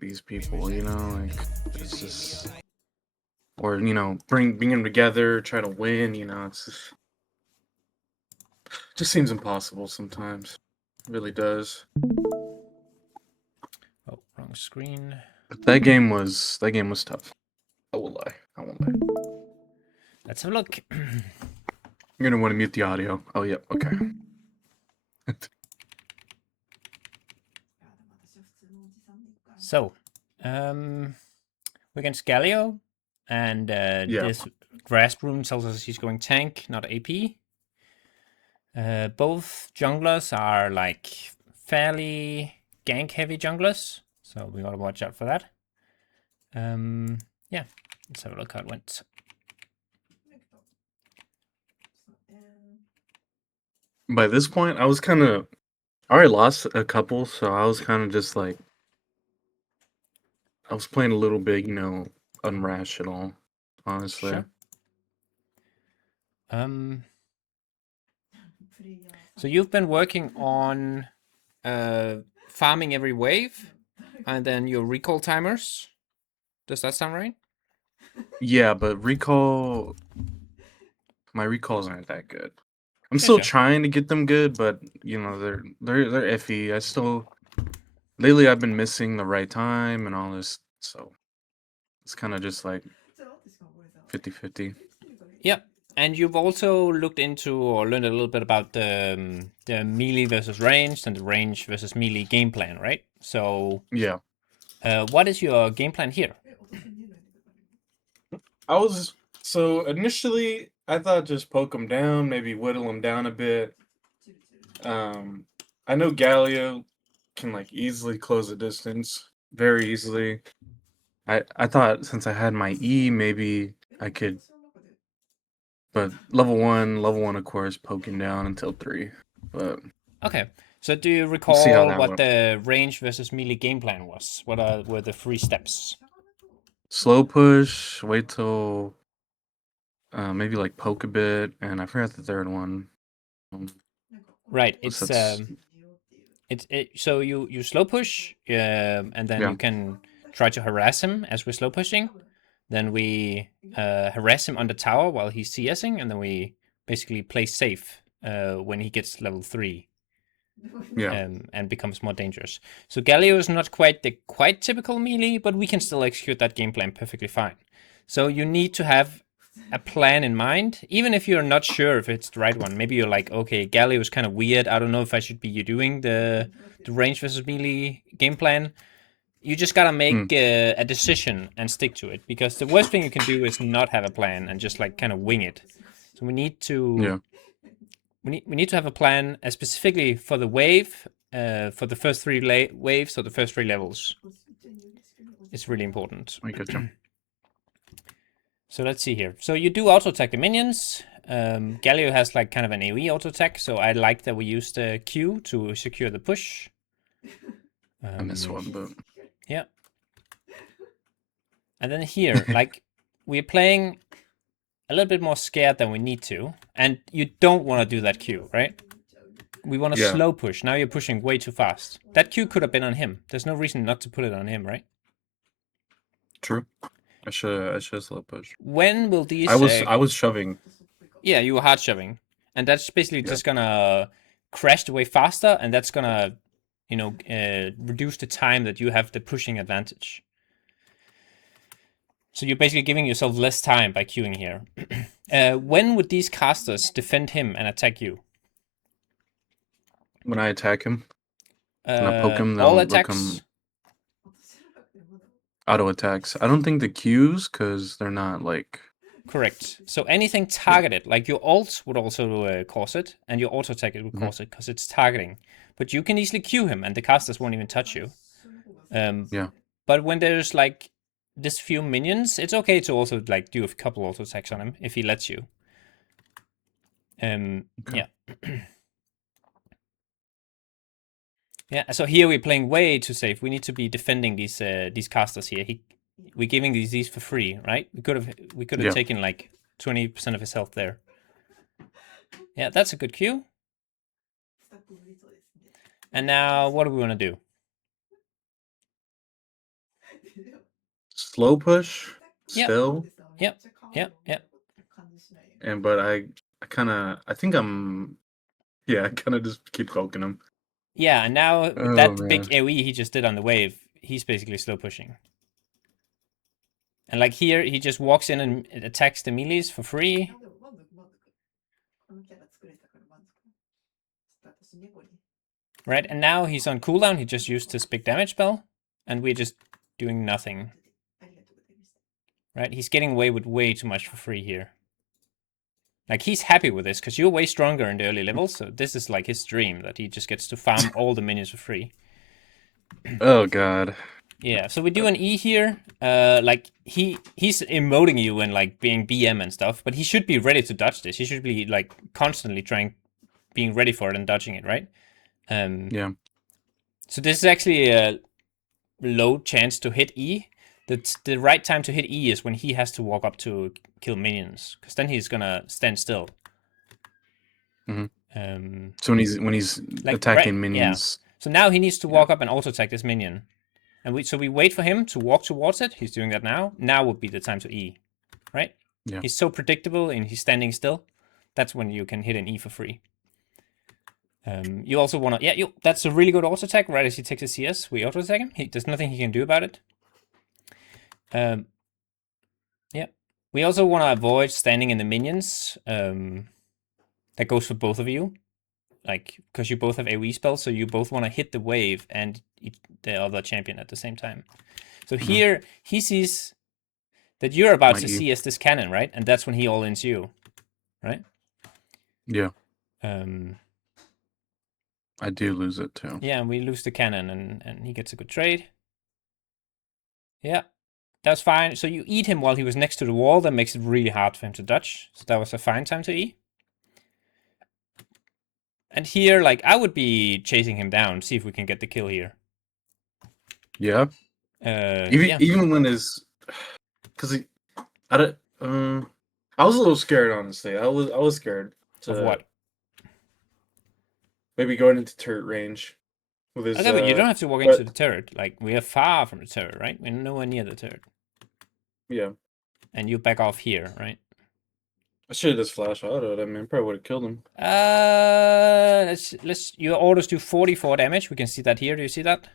these people, you know, like it's just or bring them together, try to win, it's just seems impossible sometimes. It really does. Oh, wrong screen. But that game was tough. I will lie. I won't lie. Let's have a look. You're gonna want to mute the audio. Oh yeah, okay. So, we're against Galio, and Yeah. this grass room tells us he's going tank, not AP. Both junglers are like fairly gank heavy junglers, so we gotta watch out for that. Yeah, let's have a look how it went. By this point, I already lost a couple, so I was kind of just like, I was playing a little bit, unrational, honestly. Sure. So you've been working on farming every wave, and then your recall timers. Does that sound right? Yeah, but my recalls aren't that good. I'm Yeah, still sure. trying to get them good, but they're iffy. Lately I've been missing the right time and all this, so it's kind of just like 50-50. Yep. And you've also looked into or learned a little bit about the melee versus ranged and the range versus melee game plan, right? So, Yeah. what is your game plan here? So initially I thought just poke him down, maybe whittle him down a bit. I know Galio can like easily close the distance, very easily. I thought since I had my E, maybe I could, but level one, of course, poking down until 3. But Okay. So, do you we'll see how recall that what went. the range versus melee game plan was? Were the 3 steps? Slow push, wait till maybe like poke a bit, and I forgot the third one. Right. So that's So you slow push, and then yeah, you can try to harass him as we're slow pushing. Then we harass him on the tower while he's CSing, and then we basically play safe when he gets level 3 yeah, and becomes more dangerous. So Galio is not quite the quite typical melee, but we can still execute that game plan perfectly fine. So you need to have a plan in mind, even if you're not sure if it's the right one. Maybe you're like, okay, Galio is kind of weird. I don't know if I should be doing the range versus melee game plan. You just gotta make mm, a decision and stick to it, because the worst thing you can do is not have a plan and just like kind of wing it. So yeah. we need to have a plan specifically for the wave, for the first 3 waves or the first 3 levels. It's really important. I get you. So let's see here. So you do auto attack the minions. Galio has like kind of an AoE auto attack, so I like that we use the Q to secure the push. I missed one, but Yeah. And then here, like, we're playing a little bit more scared than we need to, and you don't want to do that Q, right? We want to yeah, slow push. Now you're pushing way too fast. That Q could have been on him. There's no reason not to put it on him, right? true. I should slow push. When will I these? was I was shoving. Yeah, you were hard shoving, and that's basically Yeah, just gonna crash the wave faster, and that's gonna, reduce the time that you have the pushing advantage. So you're basically giving yourself less time by queuing here. When would these casters defend him and attack you? when I attack him, when I poke him, All they'll attacks. come auto attacks. I don't think the Qs because they're not like Correct. So anything yeah, targeted, like your ult would also cause it, and your auto attack would mhm, cause it because it's targeting. But you can easily queue him, and the casters won't even touch you. Um, yeah. but when there's like this few minions, it's okay to also like do a couple auto attacks on him if he lets you. Okay. Yeah. Yeah, so here we're playing way too safe. We need to be defending these casters here. We're giving these for free, right? We could have Yeah. taken like 20% of his health there. Yeah, that's a good Q. And now what do we want to do? slow push Yep, still, yep, yep, yep. but I think I kind of just keep poking him. Yeah, and now with Oh that big man. AoE he just did on the wave, he's basically slow pushing. And like here, he just walks in and attacks the melees for free. Right, and now he's on cooldown. He just used his big damage spell, and we're just doing nothing. Right, he's getting away with way too much for free here. Like, he's happy with this, because you're way stronger in the early levels, so this is like his dream, that he just gets to farm all the minions for free. Oh god. Yeah, so we do an E here. Like, he's emoting you and, like, being BM and stuff, but he should be ready to dodge this. He should be, like, constantly being ready for it and dodging it, right? Yeah. So this is actually a low chance to hit E. The right time to hit E is when he has to walk up to kill minions, because then he's gonna stand still. hmm Um, So when he's like right, attacking yeah. minions, So now he needs to yeah, walk up and auto attack this minion, and we wait for him to walk towards it. He's doing that now. Now would be the time to E, right? yeah, He's so predictable and he's standing still. That's when you can hit an E for free. You also want to, yeah, that's a really good auto attack. Right as he takes a CS, we auto attack him. There's nothing he can do about it. Yeah. We also want to avoid standing in the minions. That goes for both of you. Like, because you both have AoE spells, so you both want to hit the wave and the other champion at the same time. So here, he sees that you're about my to E. CS this cannon, right? And that's when he all-ins you, right? Yeah, Um, I do lose it too. yeah, and we lose the cannon, and he gets a good trade. Yeah, that's fine. So you eat him while he was next to the wall. That makes it really hard for him to dodge. So that was a fine time to eat. And here, like, I would be chasing him down, see if we can get the kill here. Yeah. Yeah. Even when his, because I don't, I was a little scared, honestly. I was scared Of to what? maybe going into turret range with his Okay, but you don't have to walk into but the turret. Like, we are far from the turret, right? We're nowhere near the turret. yeah. And you back off here, right? I should have just flash autoed. I mean, probably would have killed him. Let's your orders do 44 damage. We can see that here. Do you see that?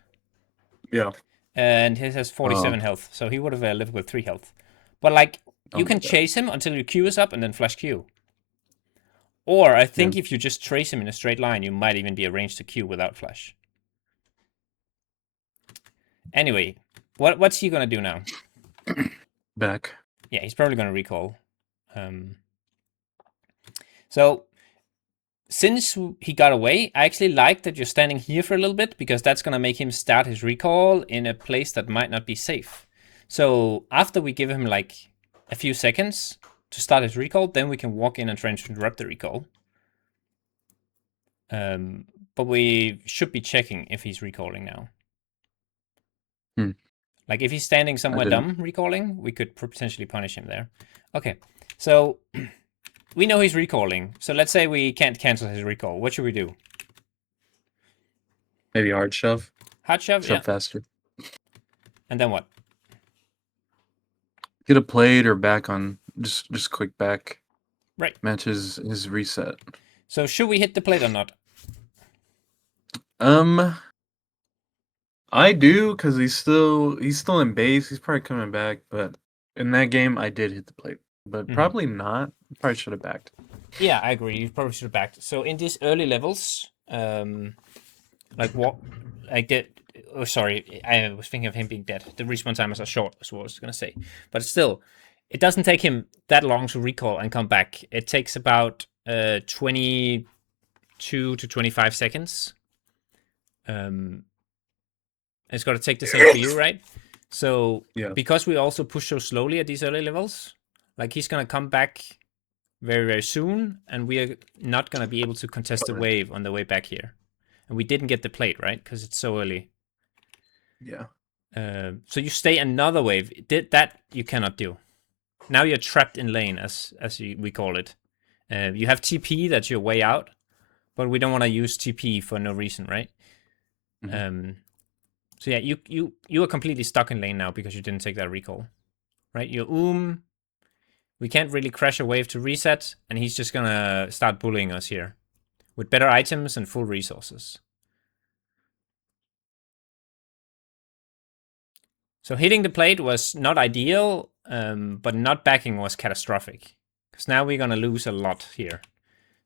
Yeah. And his has 47 health, so he would have lived with 3 health. But like, Oh you my can god. chase him until your Q is up and then flash Q. Or I Yeah. think if you just trace him in a straight line, you might even be arranged to Q without flash. Anyway, what's he gonna do now? Back. Yeah, he's probably gonna recall. So since he got away, I actually like that you're standing here for a little bit, because that's gonna make him start his recall in a place that might not be safe. So after we give him like a few seconds to start his recall, then we can walk in and try to interrupt the recall. But we should be checking if he's recalling now. Like, if he's standing somewhere dumb recalling, we could potentially punish him there. Okay, so we know he's recalling. So let's say we can't cancel his recall. What should we do? Maybe hard shove. Hard shove, yeah. Shove faster. And then what? Get a plate or back on just quick back. Right. Matches his reset. So should we hit the plate or not? I do, because he's still in base. He's probably coming back, but in that game I did hit the plate. But probably not. Probably should have backed. Yeah, I agree. You probably should have backed. So in these early levels, like what, like that. Oh, sorry, I was thinking of him being dead. The respawn timers are short, is what I was gonna say. But still, it doesn't take him that long to recall and come back. It takes about 22 to 25 seconds. It's got to take the same for you, right? So Yeah. because we also push so slowly at these early levels, like, he's gonna come back very, very soon, and we are not gonna be able to contest the wave on the way back here. And we didn't get the plate, right? Because it's so early. Yeah. So you stay another wave. That you cannot do. Now you're trapped in lane, as we call it. You have TP, that's your way out, but we don't want to use TP for no reason, right? So yeah, you are completely stuck in lane now because you didn't take that recall, right? Your we can't really crash a wave to reset, and he's just gonna start bullying us here with better items and full resources. So hitting the plate was not ideal, but not backing was catastrophic. Because now we're gonna lose a lot here.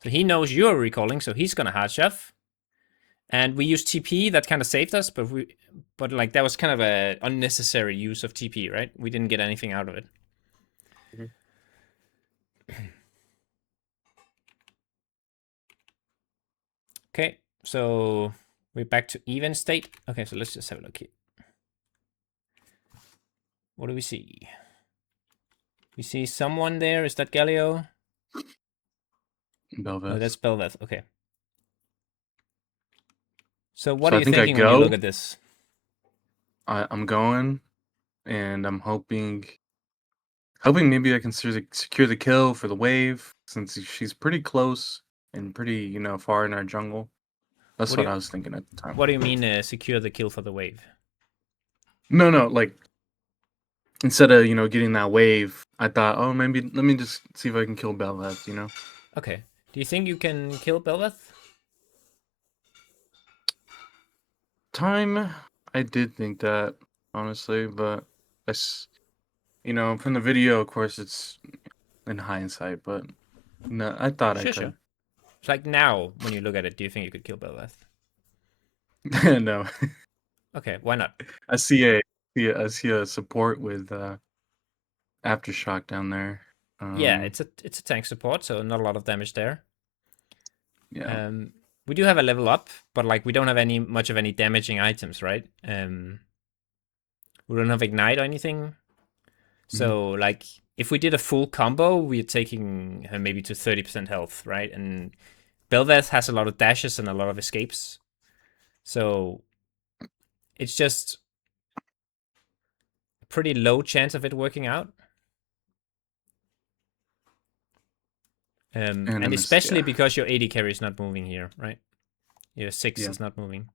So he knows you're recalling, so he's gonna hard shove. And we used TP, that kind of saved us, but like that was kind of a unnecessary use of TP, right? We didn't get anything out of it. Mhm. Okay, so we're back to even state. Okay, so let's just have a look here. What do we see? We see someone there. Is that Galio? No, Belveth. that's Belveth. Okay. So what So are I you think I thinking when you look go. at this? I'm going, and I'm hoping maybe I can secure the kill for the wave since she's pretty close and pretty far in our jungle. That's What do what you I was thinking at the time. What do you mean secure the kill for the wave? No, like instead of getting that wave, I thought, oh, maybe let me just see if I can kill Belveth. Okay. Do you think you can kill Belveth? Time, I did think that honestly, but from the video, of course, it's in hindsight, but no, I thought I Sure, sure. could. It's like now, when you look at it, do you think you could kill Belveth? No, Okay, why not? I see a support with aftershock down there. Yeah, Um, it's a tank support, so not a lot of damage there. yeah. Um, we do have a level up, but like we don't have much of any damaging items, right? We don't have ignite or anything. Mhm. So like if we did a full combo, we're taking her maybe to 30% health, right? And Belveth has a lot of dashes and a lot of escapes. So it's just a pretty low chance of it working out. And I And missed, especially yeah, because your AD carry is not moving here, right? Your 6 yeah. is not moving.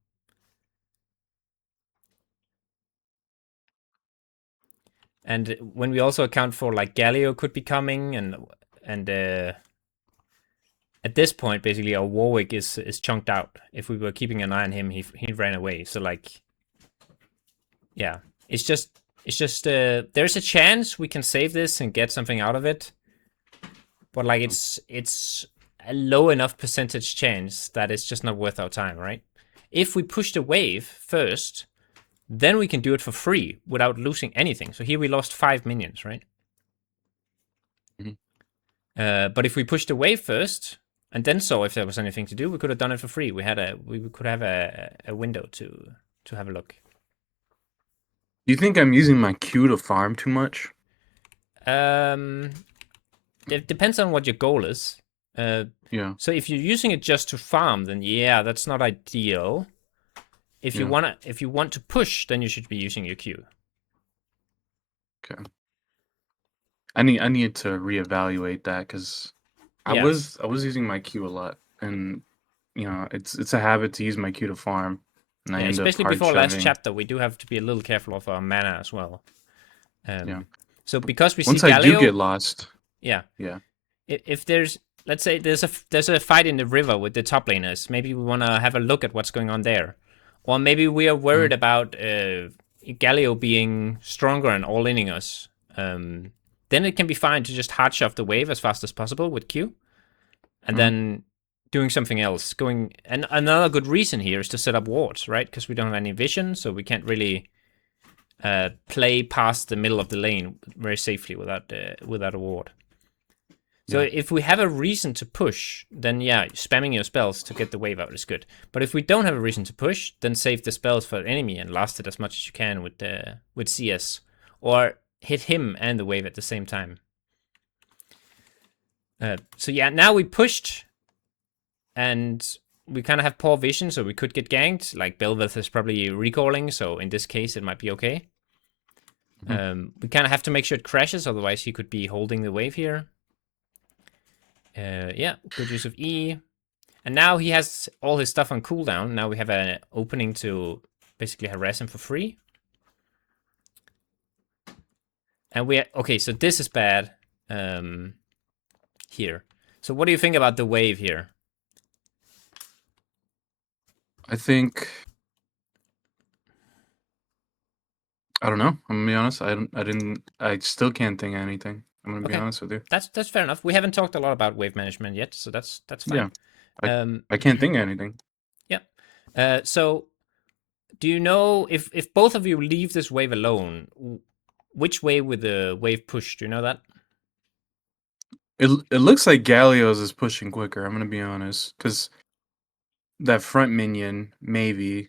And when we also account for like Galio could be coming and at this point basically our Warwick is chunked out. If we were keeping an eye on him, he ran away. So like yeah, it's just there's a chance we can save this and get something out of it, but like it's a low enough percentage chance that it's just not worth our time, right? If we push the wave first, then we can do it for free without losing anything. So here we lost 5 minions, right? Mhm. But if we pushed the wave first and then saw if there was anything to do, we could have done it for free. We could have a window to have a look. Do you think I'm using my Q to farm too much? Um, it depends on what your goal is. Yeah, So if you're using it just to farm, then yeah, that's not ideal. If you yeah. want to push, then you should be using your Q. Okay. I need to reevaluate that because I Yes. was I was using my Q a lot, and it's a habit to use my Q to farm, and I Yeah, end up especially hard before last shoving. chapter, we do have to be a little careful of our mana as well. Yeah. So because we see Once I do get Galio, lost, yeah, yeah. if there's, let's say there's a fight in the river with the top laners, maybe we want to have a look at what's going on there, or maybe we are Mhm. worried about Galio being stronger and all-inning us. Then it can be fine to just hard shove the wave as fast as possible with Q, and Mhm. then doing something else. And another good reason here is to set up wards, right? Because we don't have any vision, so we can't really play past the middle of the lane very safely without a ward. So Yeah. if we have a reason to push, then yeah, spamming your spells to get the wave out is good. But if we don't have a reason to push, then save the spells for the enemy and last it as much as you can with CS, or hit him and the wave at the same time. So yeah, now we pushed, and we kind of have poor vision, so we could get ganked. Like Belveth is probably recalling, so in this case it might be okay. Mhm. We kind of have to make sure it crashes, otherwise he could be holding the wave here. Yeah, good use of E. And now he has all his stuff on cooldown. Now we have an opening to basically harass him for free. And okay, so this is bad here. So what do you think about the wave here? I think I don't know. I'm gonna be honest. I still can't think of anything. I'm gonna be Okay, honest with you. that's fair enough. We haven't talked a lot about wave management yet, so that's fine. Yeah, I can't think of anything. Yeah. So do you know if both of you leave this wave alone, which way would the wave push? Do you know that? It looks like Galio's is pushing quicker. I'm gonna be honest, because that front minion maybe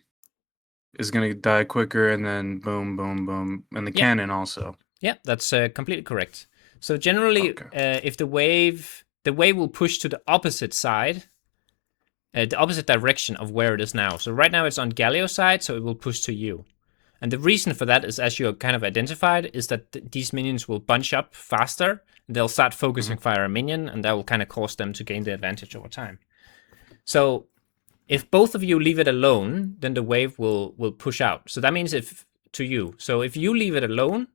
is gonna die quicker, and then boom, boom, boom, and the Yeah. cannon also. Yeah, that's completely correct. So generally, Okay. if the wave will push to the opposite side, the opposite direction of where it is now. So right now it's on Galio's side, so it will push to you. And the reason for that is, as you kind of identified, is that these minions will bunch up faster. They'll start focusing fire a minion, and that will kind of cause them to gain the advantage over time. So if both of you leave it alone, then the wave will push out. So that means to you. So if you leave it alone,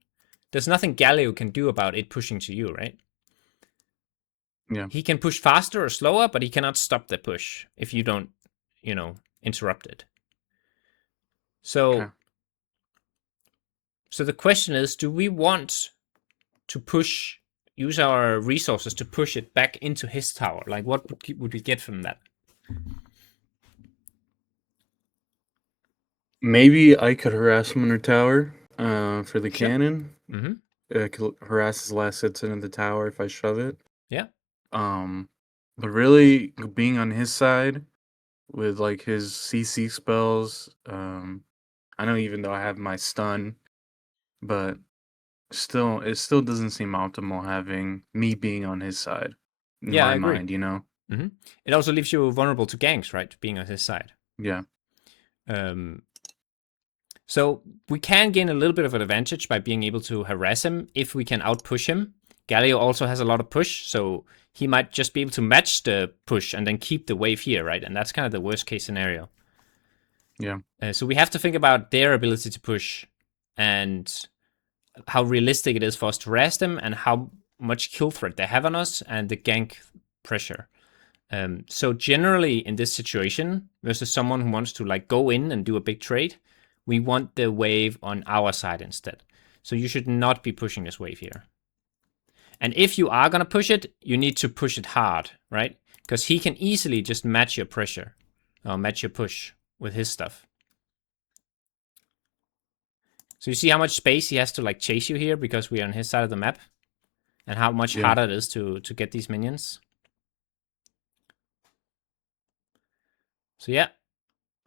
there's nothing Galio can do about it pushing to you, right? Yeah. He can push faster or slower, but he cannot stop the push if you don't, interrupt it. So, Okay. so the question is, do we want to use our resources to push it back into his tower? Like, what would we get from that? Maybe I could harass him in her tower for the Sure. cannon. Mm-hmm. I could harass his last citizen in the tower if I shove it. Yeah. But really being on his side with like his CC spells, I know even though I have my stun, but it still doesn't seem optimal having me being on his side in Yeah, I my agree. mind, you know? Mm-hmm. It also leaves you vulnerable to ganks, right? Being on his side. Yeah. So we can gain a little bit of an advantage by being able to harass him if we can outpush him. Galio also has a lot of push, so he might just be able to match the push and then keep the wave here, right? And that's kind of the worst case scenario. Yeah. So we have to think about their ability to push and how realistic it is for us to harass them and how much kill threat they have on us and the gank pressure. So generally in this situation versus someone who wants to like go in and do a big trade, we want the wave on our side instead. So you should not be pushing this wave here. And if you are going to push it, you need to push it hard, right? Because he can easily just match your pressure or match your push with his stuff. So you see how much space he has to like chase you here because we are on his side of the map, and how much harder it is to get these minions. So yeah.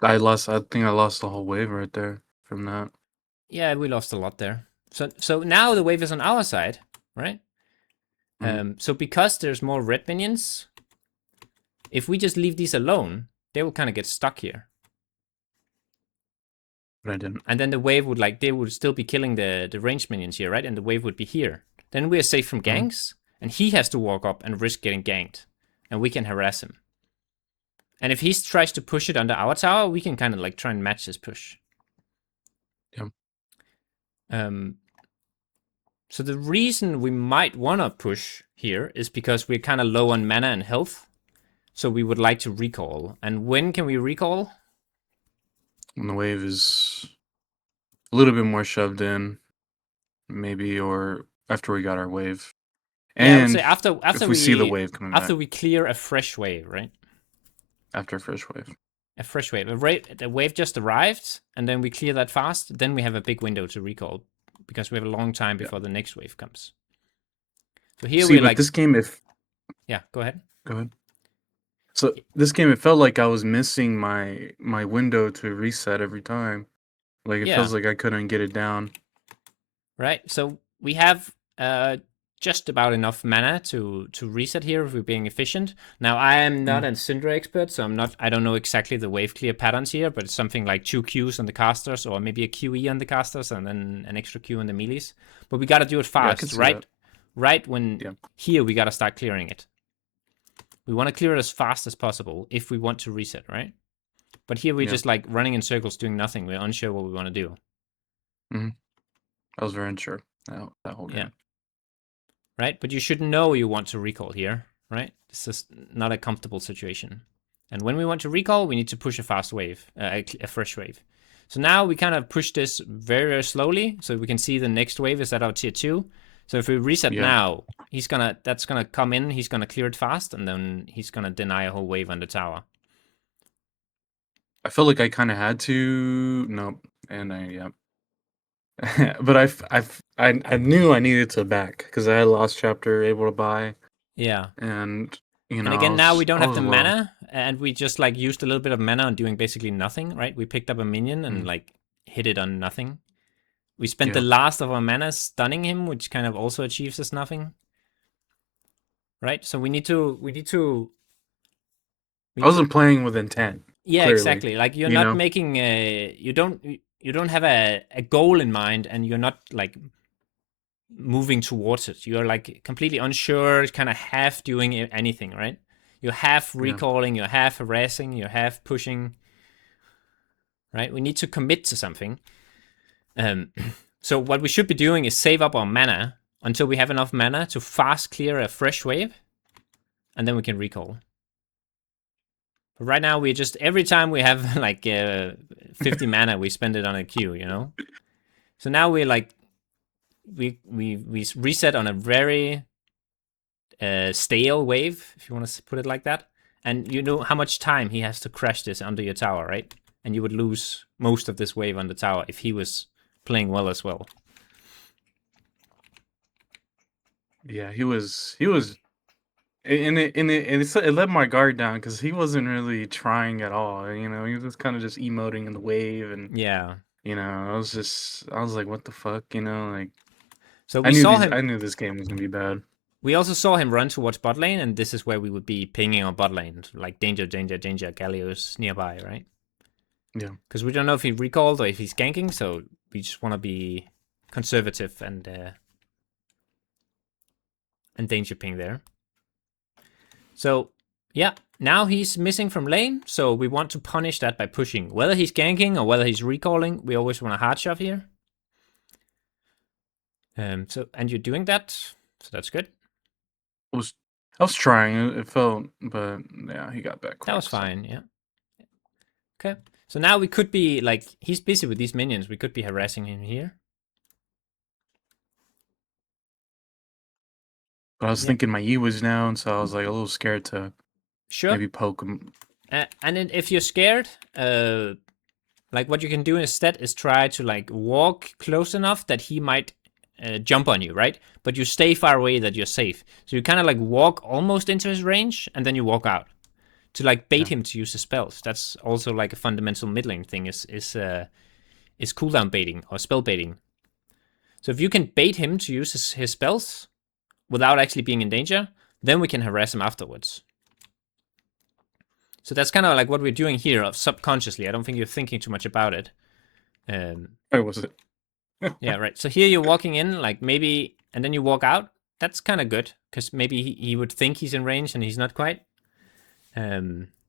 I think I lost the whole wave right there from that. Yeah, we lost a lot there. So now the wave is on our side, right? So because there's more red minions, if we just leave these alone, they will kind of get stuck here. But I didn't. And then the wave would they would still be killing the ranged minions here, right? And the wave would be here. Then we are safe from ganks, and he has to walk up and risk getting ganked, and we can harass him. And if he tries to push it under our tower, we can kind of like try and match his push. Yeah. So the reason we might want to push here is because we're kind of low on mana and health. So we would like to recall. And when can we recall? When the wave is a little bit more shoved in, maybe, or after we got our wave. And yeah, I would say after if we see the wave coming back. After we clear a fresh wave, right? After a fresh wave. A fresh wave. The wave just arrived, and then we clear that fast. Then we have a big window to recall, because we have a long time before the next wave comes. So here we're like this game, yeah, go ahead. Go ahead. So this game, it felt like I was missing my window to reset every time. Like it feels like I couldn't get it down. Right. So we have just about enough mana to reset here if we're being efficient. Now I am not a Syndra expert, so I don't know exactly the wave clear patterns here, but it's something like 2 Qs on the casters, or maybe a QE on the casters and then an extra Q on the melees. But we gotta do it fast, right? Right when here we gotta start clearing it. We want to clear it as fast as possible if we want to reset, right? But here we're Yeah. just like running in circles doing nothing. We're unsure what we want to do. Hmm. I was very unsure that whole Yeah. game. Right? But you should know you want to recall here, right? This is not a comfortable situation. And when we want to recall, we need to push a fast wave, a fresh wave. So now we kind of push this very, very slowly, so we can see the next wave is at our tier 2. So if we reset Yeah. now, that's gonna come in, he's gonna clear it fast, and then he's gonna deny a whole wave on the tower. I felt like I kind of had to. Nope. And yeah. But I knew I needed to back because I had Lost Chapter able to buy, Yeah. and you And know again, now we don't I have was the low. mana, and we just like used a little bit of mana on doing basically nothing, right? We picked up a minion and Mm, like hit it on nothing. We spent the yeah, last of our mana stunning him, which kind of also achieves us nothing. Right? So we I need to wasn't playing with intent. yeah, Clearly, exactly. Like you're you not know. making you don't have a goal in mind, and you're not like moving towards it. You're like completely unsure, kind of half doing anything, right? You're half Yeah, recalling, you're half harassing, you're half pushing, right? We need to commit to something. Um, so what we should be doing is save up our mana until we have enough mana to fast clear a fresh wave, and then we can recall. But right now, we just every time we have like 50 mana, we spend it on a Q, you know. So now we're like we reset on a very stale wave, if you want to put it like that, and you know how much time he has to crash this under your tower, right? And you would lose most of this wave on the tower if he was playing well as well. yeah. He was, and it let my guard down because he wasn't really trying at all. You know, he was just kind of just emoting in the wave, and Yeah. you know, I was like, what the fuck, you know, like So we saw him. I knew this game was gonna be bad. We also saw him run towards bot lane, and this is where we would be pinging on bot lane, like danger, danger, danger. Galio's nearby, right? Yeah, Because we don't know if he recalled or if he's ganking, so we just want to be conservative and danger ping there. So yeah, now he's missing from lane, so we want to punish that by pushing. Whether he's ganking or whether he's recalling, we always want a hard shove here. So and you're doing that, so that's good. it was I was trying. It felt, but yeah, he got back That was quick. So fine, yeah. Okay. So now we could be like he's busy with these minions. We could be harassing him here. but I was Yeah. thinking my E was down, so I was like a little scared to Sure. maybe poke him. And then if you're scared, like what you can do instead is try to like walk close enough that he might jump on you, right? But you stay far away that you're safe. So you kind of like walk almost into his range and then you walk out to like bait Yeah, him to use his spells. That's also like a fundamental mid lane thing is cooldown baiting or spell baiting. So if you can bait him to use his spells without actually being in danger, then we can harass him afterwards. So that's kind of like what we're doing here subconsciously. I don't think you're thinking too much about it. where was it? Yeah, right. So here you're walking in, like maybe, and then you walk out. That's kind of good because maybe he would think he's in range and he's not quite.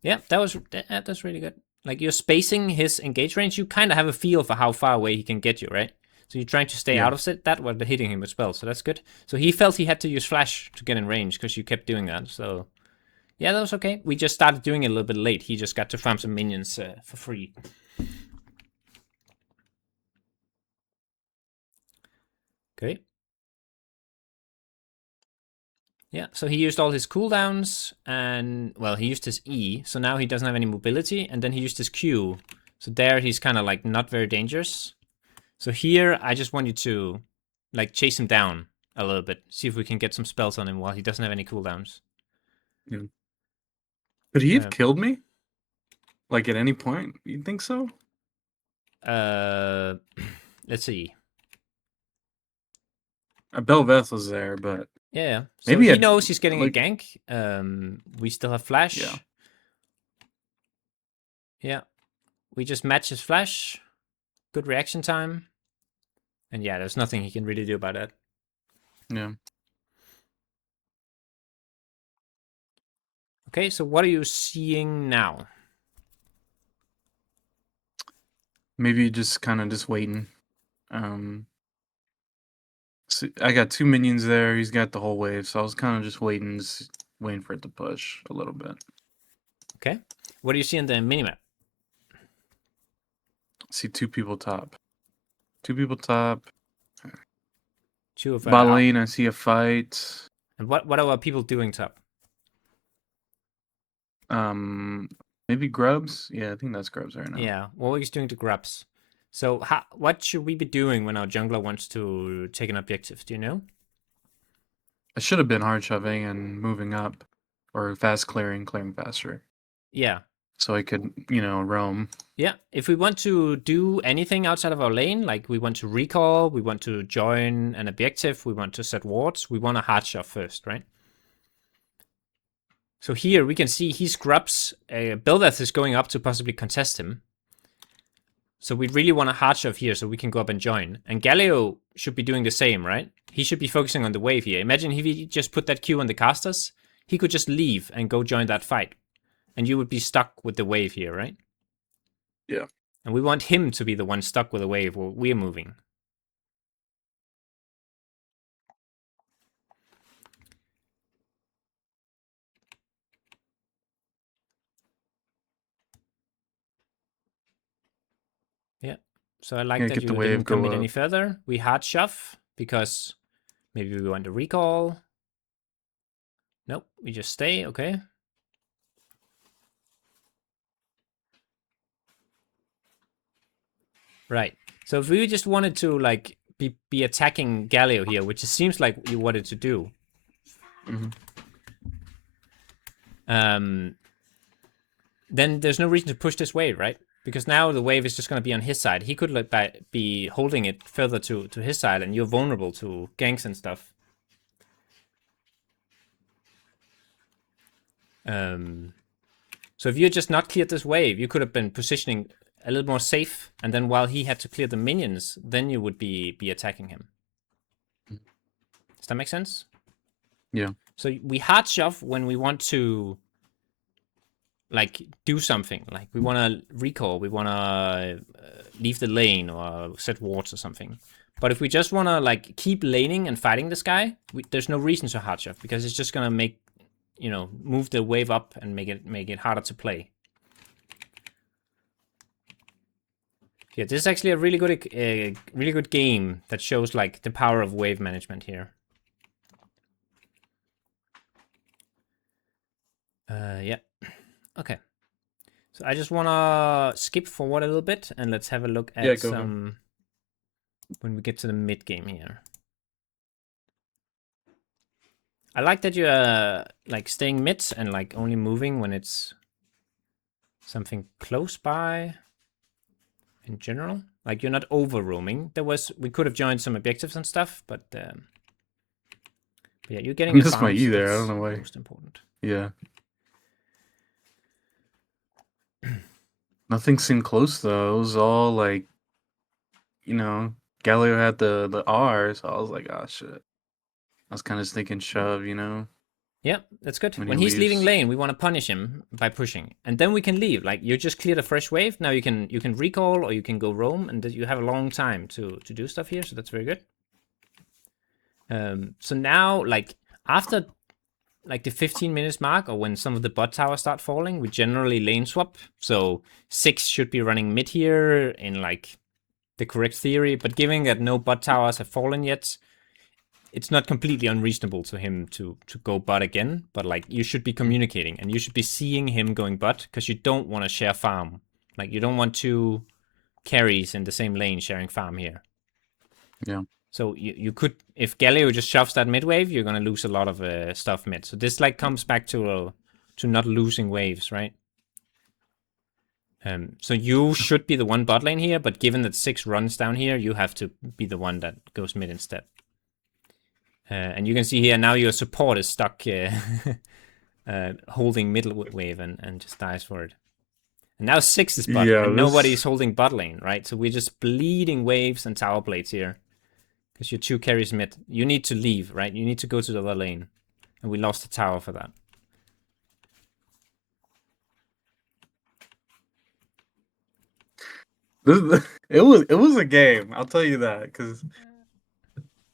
Yeah, that's really good. Like you're spacing his engage range. You kind of have a feel for how far away he can get you, right? So you're trying to stay Yeah, out of it. That while hitting him with spells. So that's good. So he felt he had to use flash to get in range because you kept doing that. So yeah, that was okay. We just started doing it a little bit late. He just got to farm some minions for free. Okay. Yeah, so he used all his cooldowns and, well, he used his E, so now he doesn't have any mobility, and then he used his Q. So there he's kind of like not very dangerous. So here I just want you to like chase him down a little bit, see if we can get some spells on him while he doesn't have any cooldowns. yeah. Could he have Um, killed me? Like at any point? You think so? uh, let's see. Belveth was there, but Yeah, so maybe he I'd knows he's getting a like gank. We still have yeah, flash. Yeah, we just match his flash. Good reaction time. And yeah, there's nothing he can really do about that. yeah. Okay, so what are you seeing now? Maybe just kind of just waiting. Um, so I got 2 minions there. He's got the whole wave, so I was kind of just waiting for it to push a little bit. Okay. What do you see in the minimap? See 2 people top. 2 people top. Two of Bot lane, I see a fight. and what are our people doing top? Um, Maybe Grubs. Yeah, I think that's Grubs right now. Yeah, what he's doing to grubs. So what should we be doing when our jungler wants to take an objective? Do you know? I should have been hard shoving and moving up, or fast clearing faster, Yeah. so I could, roam. Yeah, if we want to do anything outside of our lane, like we want to recall, we want to join an objective, we want to set wards, we want to hard shove first, right? So here we can see he scrubs, Belveth is going up to possibly contest him. So we really want to hard shove here so we can go up and join. And Galio should be doing the same, right? He should be focusing on the wave here. Imagine if he just put that Q on the casters, he could just leave and go join that fight. And you would be stuck with the wave here, right? Yeah. And we want him to be the one stuck with the wave while we're moving. Yeah. So I like Yeah, that get the you wave, didn't go commit up. any further. We hard shove because maybe we want to recall. Nope, we just stay, okay. Right. So if we just wanted to like be attacking Galio here, which it seems like you wanted to do. Mm-hmm. Then there's no reason to push this wave, right? Because now the wave is just going to be on his side. He could like be holding it further to his side, and you're vulnerable to ganks and stuff. So if you had just not cleared this wave, you could have been positioning a little more safe, and then while he had to clear the minions, then you would be attacking him. Does that make sense? Yeah. So we hard shove when we want to like do something, like we want to recall, we want to leave the lane or set wards or something. But if we just want to like keep laning and fighting this guy, there's no reason to hard shove because it's just gonna make, move the wave up and make it harder to play. Yeah, this is actually a really good game that shows like the power of wave management here. Yeah. Okay. So I just wanna skip forward a little bit and let's have a look at some when we get to the mid game here. I like that you're like staying mid and like only moving when it's something close by. In general, like you're not over roaming. We could have joined some objectives and stuff, but yeah, you're getting. I missed my E there. I don't know why. Most important. Yeah. Nothing seemed close though. It was all like, Galio had the R, so I was like, oh shit. I was kind of thinking shove, Yeah, that's good. when When he he's leaving leaves. lane, we want to punish him by pushing, and then we can leave. Like you just cleared a fresh wave. Now you can recall or you can go roam, and you have a long time to do stuff here. So that's very good. So now, like after like the 15 minutes mark, or when some of the bot towers start falling, we generally lane swap. So 6 should be running mid here in like the correct theory, but given that no bot towers have fallen yet, it's not completely unreasonable to him to go bot again. But like you should be communicating and you should be seeing him going bot because you don't want to share farm. Like you don't want 2 carries in the same lane sharing farm here. Yeah. So you could, if Galio just shoves that mid wave, you're gonna lose a lot of stuff mid. So this like comes back to not losing waves, right? So you should be the one bot lane here, but given that 6 runs down here, you have to be the one that goes mid instead. And you can see here now your support is stuck holding mid wave and just dies for it. And now 6 is bot, Yeah, and nobody's holding bot lane, right? So we're just bleeding waves and tower plates here. Because your 2 carries mid. You need to leave, right? You need to go to the other lane. And we lost the tower for that. It was a game. I'll tell you that because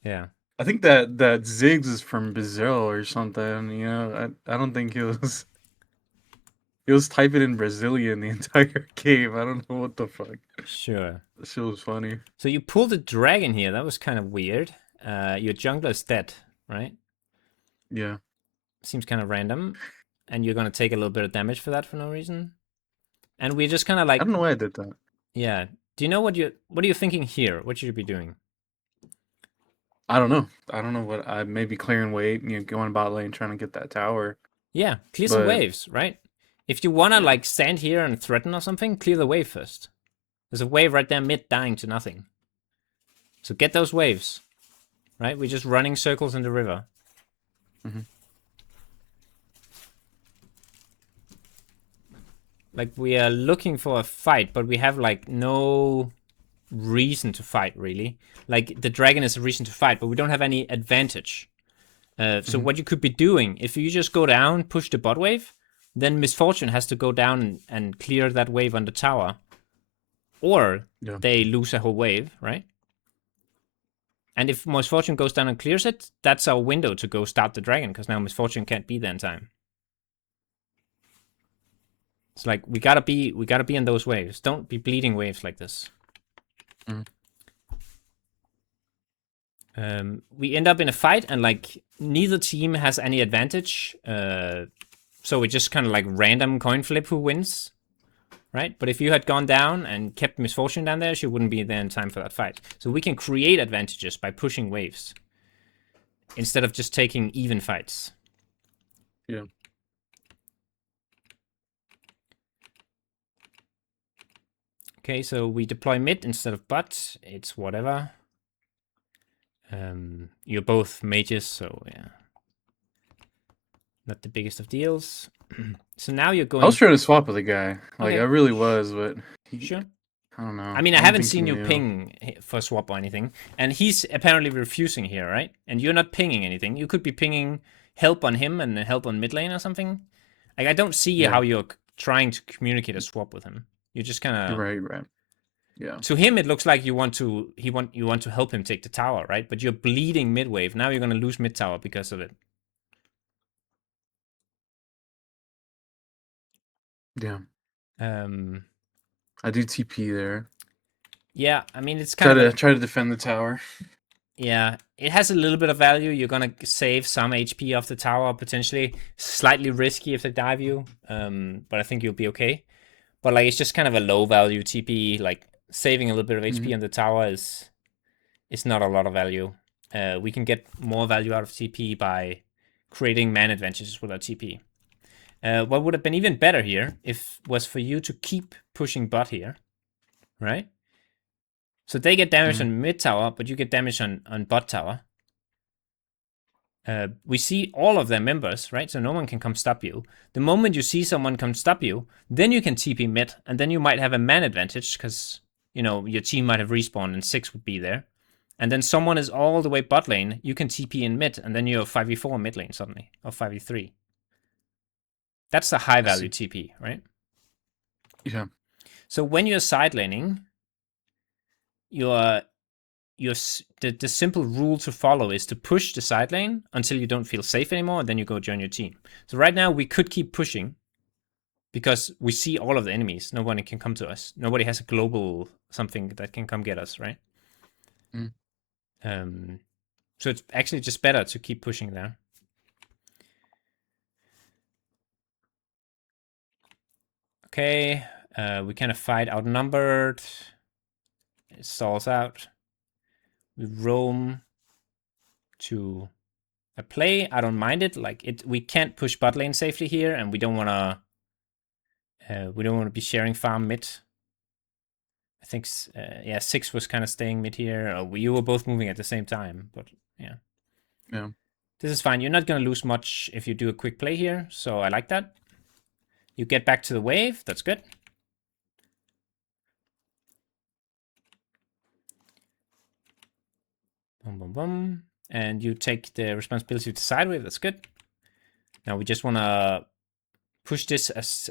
Yeah, I think that Ziggs is from Brazil or something. I don't think he was typing in Brazilian the entire game. I don't know what the fuck. sure. That shit was funny. So you pulled a dragon here. That was kind of weird. Your jungler is dead, right? Yeah, Seems kind of random. And you're gonna take a little bit of damage for that for no reason. And we're just kind of I like, don't know why I did that. yeah. Do you know what are you thinking here? What should you be doing? I don't know. I don't know what I maybe clearing weight, going bot lane trying to get that tower. Yeah, clear some But waves, right? If you wanna yeah, like stand here and threaten or something, clear the wave first. There's a wave right there mid dying to nothing. So get those waves, right? We're just running circles in the river. hmm Like we are looking for a fight, but we have like no reason to fight really. Like the dragon is a reason to fight, but we don't have any advantage. So hmm what you could be doing, if you just go down, push the bot wave, then Misfortune has to go down and clear that wave on the tower. Or yeah, they lose a whole wave, right? And if Misfortune goes down and clears it, that's our window to go start the dragon, because now Misfortune can't be there in time. It's like we gotta be in those waves. Don't be bleeding waves like this. mhm. We end up in a fight, and like neither team has any advantage. So we just kind of like random coin flip who wins, right? But if you had gone down and kept Misfortune down there, she wouldn't be there in time for that fight. So we can create advantages by pushing waves instead of just taking even fights. Yeah. Okay, so we deploy mid instead of bot. It's whatever. You're both mages, so yeah, not the biggest of deals. So now you're I was going. trying to swap with a guy. Like I Okay, really was, but sure. I don't know. I mean, I I don't haven't think he seen you knew. ping for swap or anything, and he's apparently refusing here, right? And you're not pinging anything. You could be pinging help on him and help on mid lane or something. Like I don't see Yeah. how you're trying to communicate a swap with him. You're just kind of. Right. Right. Yeah. To him, it looks like you want to help him take the tower, right? But you're bleeding mid wave. Now you're gonna lose mid tower because of it. Yeah. Um, I do TP there. yeah, I mean it's kind of a Try to defend the tower. yeah. It has a little bit of value. You're gonna save some HP off the tower potentially. Slightly risky if they dive you, but I think you'll be okay. But like it's just kind of a low value TP. Like saving a little bit of HP hmm on the tower is not a lot of value. We can get more value out of TP by creating man advantages with our TP. What would have been even better here if was for you to keep pushing bot here, right? So they get damage hmm on mid tower, but you get damage on bot tower. We see all of their members, right? So no one can come stop you. The moment you see someone come stop you, then you can TP mid, and then you might have a man advantage because your team might have respawned and 6 would be there. And then someone is all the way bot lane, you can TP in mid, and then you're 5v4 mid lane suddenly, or 5v3. That's the high I value see. TP, right? Yeah. So when you're sidelaning, you're the simple rule to follow is to push the side lane until you don't feel safe anymore, and then you go join your team. So right now we could keep pushing because we see all of the enemies. Nobody can come to us. Nobody has a global something that can come get us, right? Mm. So it's actually just better to keep pushing there. Okay, we kind of fight outnumbered. It stalls out. We roam to a play. I don't mind it. Like it, we can't push bot lane safely here, and we don't want to. We don't want to be sharing farm mid. I think, yeah, 6 was kind of staying mid here. You were both moving at the same time, but yeah. Yeah. This is fine. You're not going to lose much if you do a quick play here, so I like that. You get back to the wave. That's good. Boom, boom, boom. And you take the responsibility to side wave. That's good. Now we just want to push this as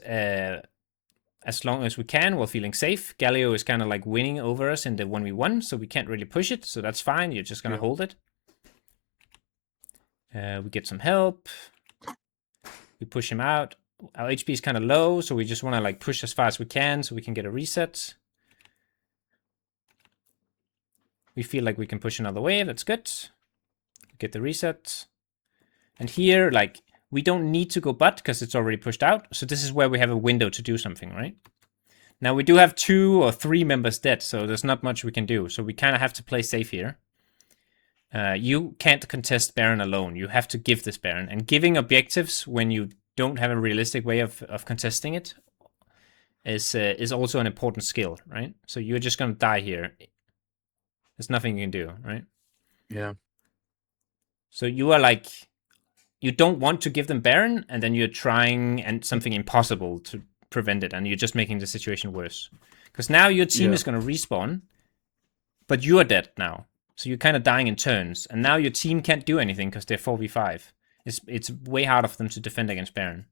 as long as we can while feeling safe. Galio is kind of like winning over us in the 1v1, so we can't really push it, so that's fine. You're just going to hold it. We get some help. We push him out. Our HP is kind of low, so we just want to like push as far as we can so we can get a reset. We feel like we can push another wave. That's good. Get the reset. And here, like, we don't need to go butt because it's already pushed out. So this is where we have a window to do something, right? Now we do have 2 or 3 members dead, so there's not much we can do. So we kind of have to play safe here. You can't contest Baron alone. You have to give this Baron. And giving objectives when you don't have a realistic way of contesting it is also an important skill, right? So you're just going to die here. There's nothing you can do, right? Yeah. So you are like, you don't want to give them Baron, and then you're trying and something impossible to prevent it, and you're just making the situation worse. Because now your team is going to respawn, but you are dead now. So you're kind of dying in turns, and now your team can't do anything because they're 4v5. It's way harder for them to defend against Baron.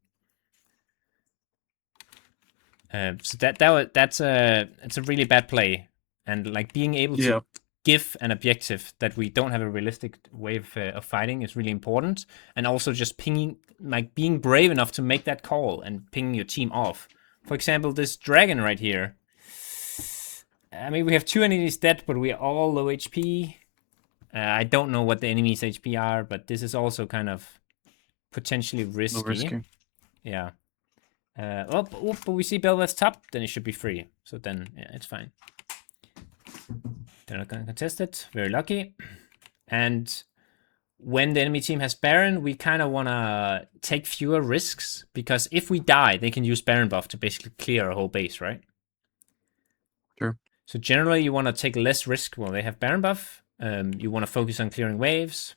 So that's a really bad play, and like being able to give an objective that we don't have a realistic way of fighting is really important, and also just pinging, like being brave enough to make that call and pinging your team off. For example, this dragon right here. I mean, we have 2 enemies dead, but we are all low HP. I don't know what the enemy's HP are, but this is also kind of potentially risky. Yeah. But we see Belveth's top, then it should be free. So then, yeah, it's fine. They're not going to contest it. Very lucky. And when the enemy team has Baron, we kind of want to take fewer risks, because if we die, they can use Baron buff to basically clear a whole base, right? Sure. So generally, you want to take less risk while they have Baron buff. You want to focus on clearing waves,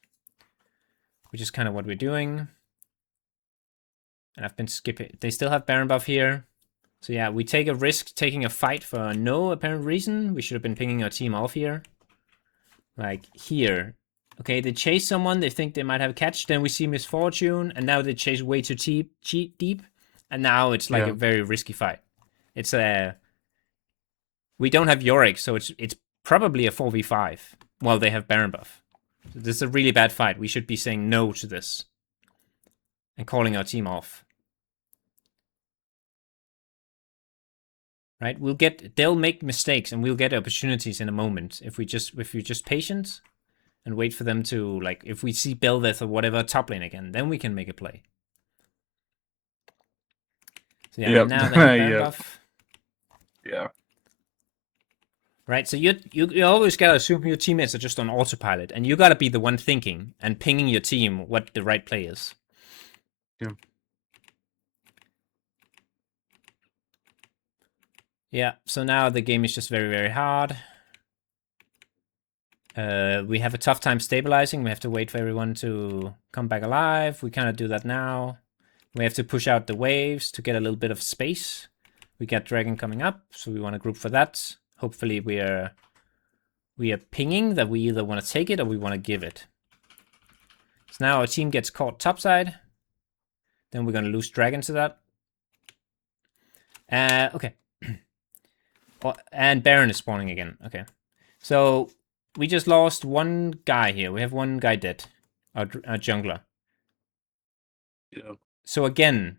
which is kind of what we're doing. And I've been skipping. They still have Baron buff here. So yeah, we take a risk taking a fight for no apparent reason. We should have been pinging our team off here. Like here. Okay, they chase someone. They think they might have a catch. Then we see Misfortune. And now they chase way too deep. And now it's like a very risky fight. It's a... We don't have Yorick, so it's probably a 4v5 while they have Baron buff. So this is a really bad fight. We should be saying no to this and calling our team off. Right? They'll make mistakes, and we'll get opportunities in a moment if we're just patient and wait for them to, like, if we see Belveth or whatever top lane again, then we can make a play. So yeah, now they have Baron buff. Yeah. Right, so you always gotta assume your teammates are just on autopilot, and you gotta be the one thinking and pinging your team what the right play is. Yeah. Yeah, so now the game is just very, very hard. We have a tough time stabilizing. We have to wait for everyone to come back alive. We kind of do that now. We have to push out the waves to get a little bit of space. We got Dragon coming up, so we want to group for that. Hopefully we are pinging that we either want to take it or we want to give it. So now our team gets caught topside. Then we're going to lose Dragon to that. Okay. Oh, and Baron is spawning again. Okay. So we just lost one guy here. We have one guy dead. Our jungler. Yeah. So again,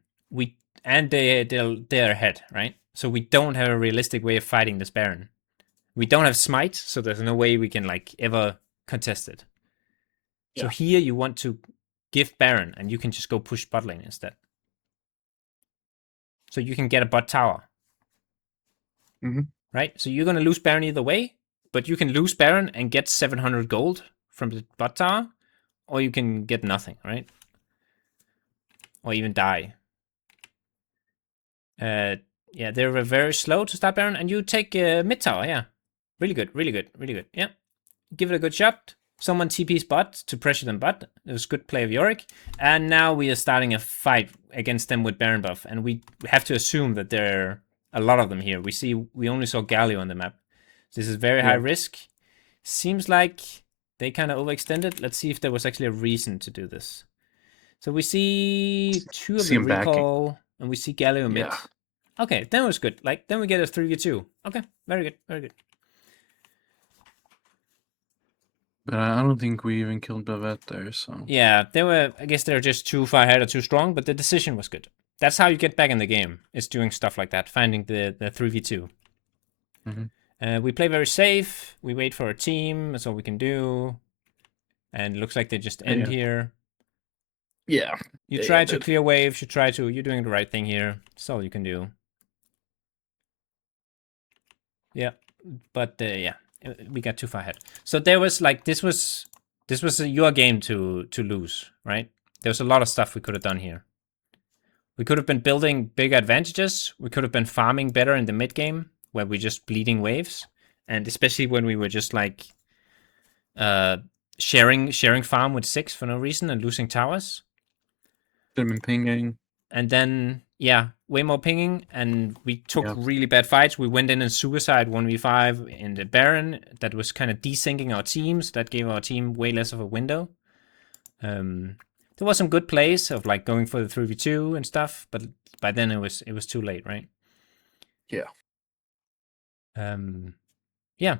they're ahead, right? So we don't have a realistic way of fighting this Baron. We don't have smite, so there's no way we can like ever contest it. Yeah. So here you want to give Baron, and you can just go push bot lane instead. So you can get a bot tower. Right? So you're going to lose Baron either way, but you can lose Baron and get 700 gold from the bot tower, or you can get nothing, right? Or even die. Yeah, they're very slow to start Baron, and you take mid tower, yeah. Really good, really good, really good, yeah. Give it a good shot. Someone TP's bot to pressure them bot. It was good play of Yorick. And now we are starting a fight against them with Baron buff, and we have to assume that there are a lot of them here. We only saw Galio on the map. This is very high risk. Seems like they kind of overextended. Let's see if there was actually a reason to do this. So we see 2 of the recall, and we see Galio mid. Okay, then it was good. Like, then we get a 3v2. Okay, very good, very good. But I don't think we even killed Bavette there, so. Yeah, I guess they're just too far ahead or too strong, but the decision was good. That's how you get back in the game, is doing stuff like that, finding the 3v2. We play very safe. We wait for a team. That's all we can do. And it looks like they just end here. Yeah. You try to clear waves. You're doing the right thing here. That's all you can do. Yeah, but yeah, we got too far ahead. So there was like this was your game to lose, right? There was a lot of stuff we could have done here. We could have been building big advantages. We could have been farming better in the mid game where we're just bleeding waves, and especially when we were just like sharing farm with 6 for no reason and losing towers. Should have been pinging. And then, yeah, way more pinging, and we took really bad fights. We went in and suicide 1v5 in the Baron. That was kind of desyncing our teams. That gave our team way less of a window. There was some good plays of like going for the 3v2 and stuff, but by then it was too late, right? Yeah. Yeah.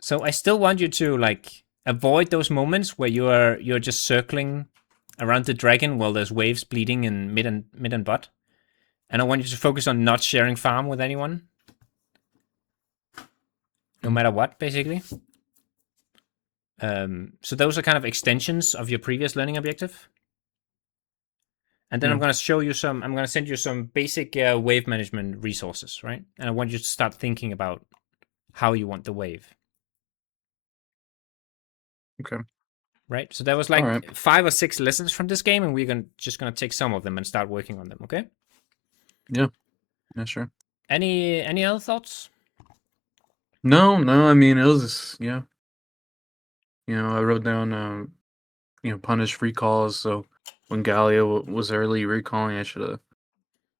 So I still want you to like avoid those moments where you're just circling around the dragon while there's waves bleeding in mid and bot. And I want you to focus on not sharing farm with anyone. No matter what, basically. So those are kind of extensions of your previous learning objective. And then I'm going to send you some basic wave management resources, right? And I want you to start thinking about how you want the wave. Okay. Right? So there was like 5 or 6 lessons from this game, and we're just going to take some of them and start working on them, okay? Yeah. Yeah, sure. Any other thoughts? No, I mean, it was, yeah. I wrote down, punish recalls, so when Galio was early recalling, I should have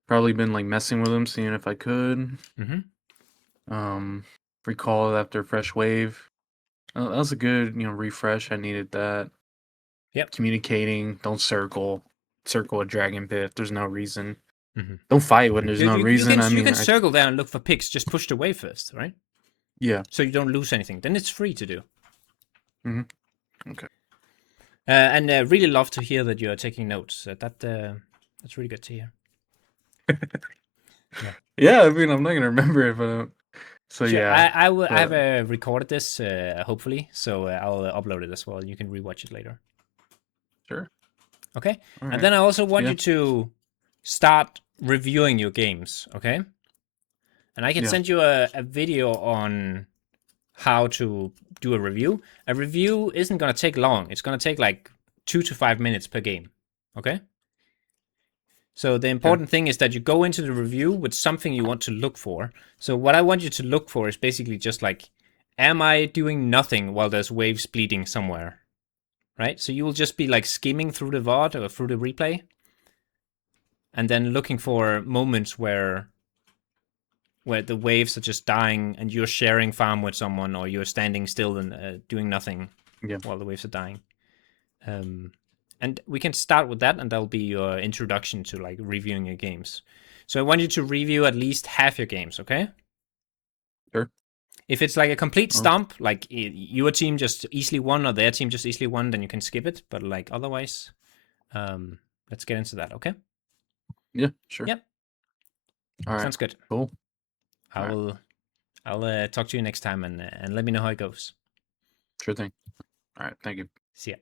probably been, like, messing with him, seeing if I could. Recall after fresh wave. That was a good, refresh. I needed that. Yep. Communicating. Don't circle a dragon pit if there's no reason. Don't fight when there's no reason. You can circle down and look for picks. Just push the wave first, right? Yeah. So you don't lose anything. Then it's free to do. Okay. And really love to hear that you are taking notes. That's really good to hear. Yeah, I mean, I'm not gonna remember it, but so sure. yeah. I've recorded this hopefully, so I'll upload it as well. You can rewatch it later. Sure. Okay. And then I also want you to start reviewing your games. Okay. And I can send you a video on how to do a review. A review isn't going to take long. It's going to take like 2 to 5 minutes per game. Okay? So the important thing is that you go into the review with something you want to look for. So what I want you to look for is basically just like, am I doing nothing while there's waves bleeding somewhere? Right? So you will just be like skimming through the VOD or through the replay. And then looking for moments where the waves are just dying and you're sharing farm with someone, or you're standing still and doing nothing while the waves are dying. And we can start with that, and that'll be your introduction to like reviewing your games. So I want you to review at least half your games, okay? Sure. If it's like a complete stomp, like your team just easily won or their team just easily won, then you can skip it. But like otherwise, let's get into that, okay? Yeah, sure. Yep. All right. Sounds good. Cool. I'll talk to you next time and let me know how it goes. Sure thing. All right. Thank you. See ya.